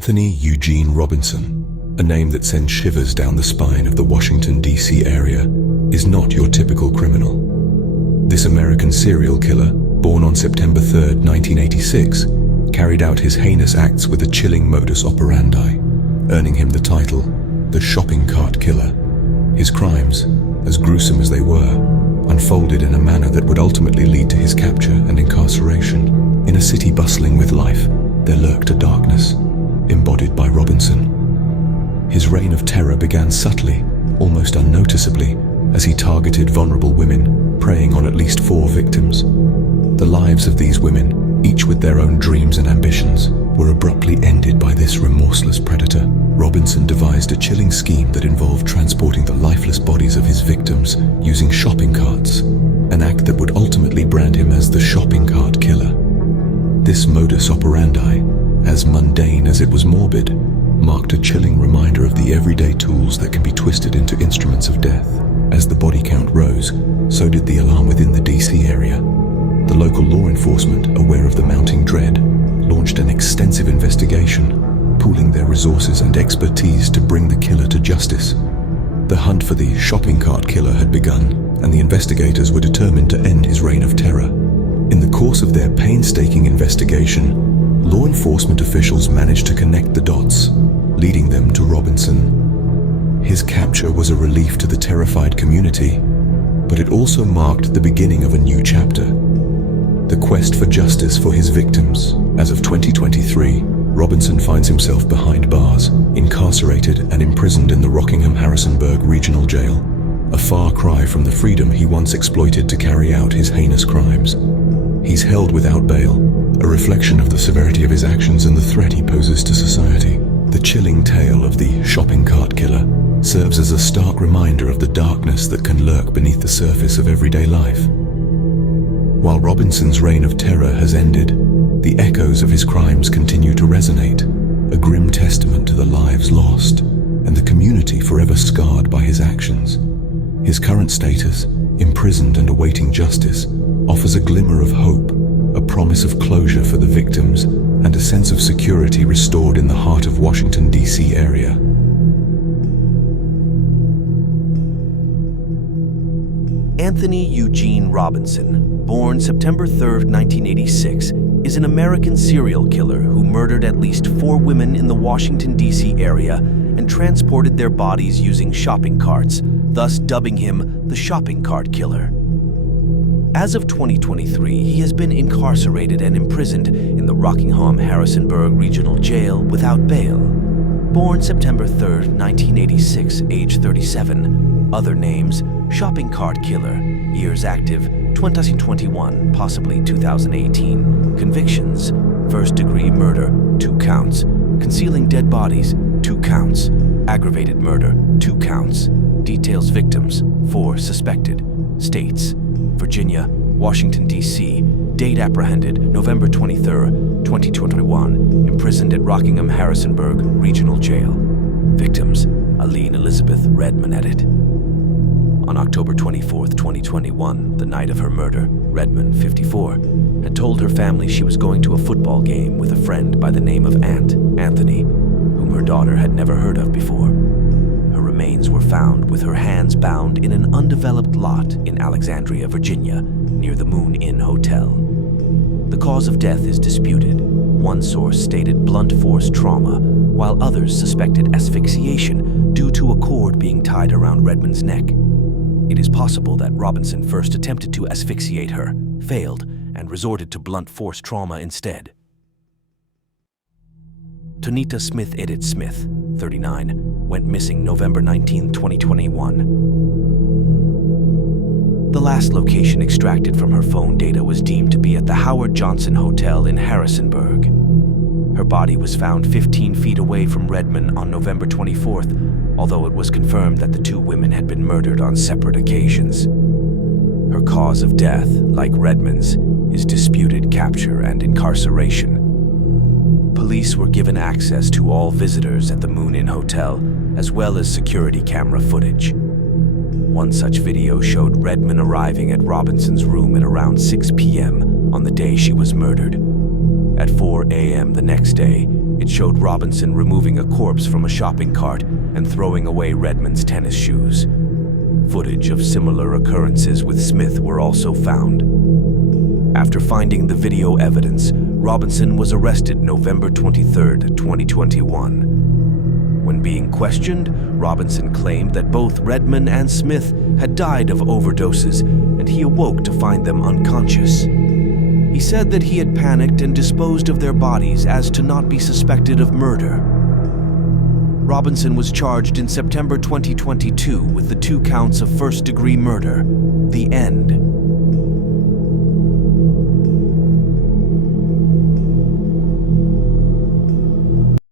Anthony Eugene Robinson, a name that sends shivers down the spine of the Washington, D.C. area, is not your typical criminal. This American serial killer, born on September 3, 1986, carried out his heinous acts with a chilling modus operandi, earning him the title, the Shopping Cart Killer. His crimes, as gruesome as they were, unfolded in a manner that would ultimately lead to his capture and incarceration. In a city bustling with life, there lurked a darkness, embodied by Robinson. His reign of terror began subtly, almost unnoticeably, as he targeted vulnerable women, preying on at least 4 victims. The lives of these women, each with their own dreams and ambitions, were abruptly ended by this remorseless predator. Robinson devised a chilling scheme that involved transporting the lifeless bodies of his victims using shopping carts, an act that would ultimately brand him as the Shopping Cart Killer. This modus operandi, as mundane as it was morbid, marked a chilling reminder of the everyday tools that can be twisted into instruments of death. As the body count rose, so did the alarm within the DC area. The local law enforcement, aware of the mounting dread, launched an extensive investigation, pooling their resources and expertise to bring the killer to justice. The hunt for the Shopping Cart Killer had begun, and the investigators were determined to end his reign of terror. In the course of their painstaking investigation, law enforcement officials managed to connect the dots, leading them to Robinson. His capture was a relief to the terrified community, but it also marked the beginning of a new chapter, the quest for justice for his victims. As of 2023, Robinson finds himself behind bars, incarcerated and imprisoned in the Rockingham-Harrisonburg Regional Jail, a far cry from the freedom he once exploited to carry out his heinous crimes. He's held without bail, a reflection of the severity of his actions and the threat he poses to society. The chilling tale of the Shopping Cart Killer serves as a stark reminder of the darkness that can lurk beneath the surface of everyday life. While Robinson's reign of terror has ended, the echoes of his crimes continue to resonate, a grim testament to the lives lost and the community forever scarred by his actions. His current status, imprisoned and awaiting justice, offers a glimmer of hope, a promise of closure for the victims, and a sense of security restored in the heart of Washington, D.C. area. Anthony Eugene Robinson, born September 3, 1986, is an American serial killer who murdered at least 4 women in the Washington, D.C. area and transported their bodies using shopping carts, thus dubbing him the Shopping Cart Killer. As of 2023, he has been incarcerated and imprisoned in the Rockingham-Harrisonburg Regional Jail without bail. Born September 3, 1986, age 37. Other names: Shopping Cart Killer. Years active: 2021, possibly 2018. Convictions: first-degree murder, 2 counts. Concealing dead bodies, 2 counts. Aggravated murder, 2 counts. Details: victims, 4 suspected. States: Virginia, Washington, D.C. Date apprehended, November 23, 2021. Imprisoned at Rockingham-Harrisonburg Regional Jail. Victims: Aline Elizabeth Redman. Edit. On October 24, 2021, the night of her murder, Redman, 54, had told her family she was going to a football game with a friend by the name of Anthony, whom her daughter had never heard of before. Her remains were found with her hands bound in an undeveloped lot in Alexandria, Virginia, near the Moon Inn Hotel. The cause of death is disputed. One source stated blunt force trauma, while others suspected asphyxiation due to a cord being tied around Redman's neck. It is possible that Robinson first attempted to asphyxiate her, failed, and resorted to blunt force trauma instead. Tonita Smith Edith Smith, 39, went missing November 19, 2021. The last location extracted from her phone data was deemed to be at the Howard Johnson Hotel in Harrisonburg. Her body was found 15 feet away from Redman on November 24th, although it was confirmed that the 2 women had been murdered on separate occasions. Her cause of death, like Redman's, is disputed capture and incarceration. Police were given access to all visitors at the Moon Inn Hotel, as well as security camera footage. One such video showed Redman arriving at Robinson's room at around 6 p.m. on the day she was murdered. At 4 a.m. the next day, It showed Robinson removing a corpse from a shopping cart and throwing away Redmond's tennis shoes. Footage of similar occurrences with Smith were also found. After finding the video evidence, Robinson was arrested November 23, 2021. When being questioned, Robinson claimed that both Redmond and Smith had died of overdoses, and he awoke to find them unconscious. He said that he had panicked and disposed of their bodies as to not be suspected of murder. Robinson was charged in September 2022 with the 2 counts of first-degree murder. The end.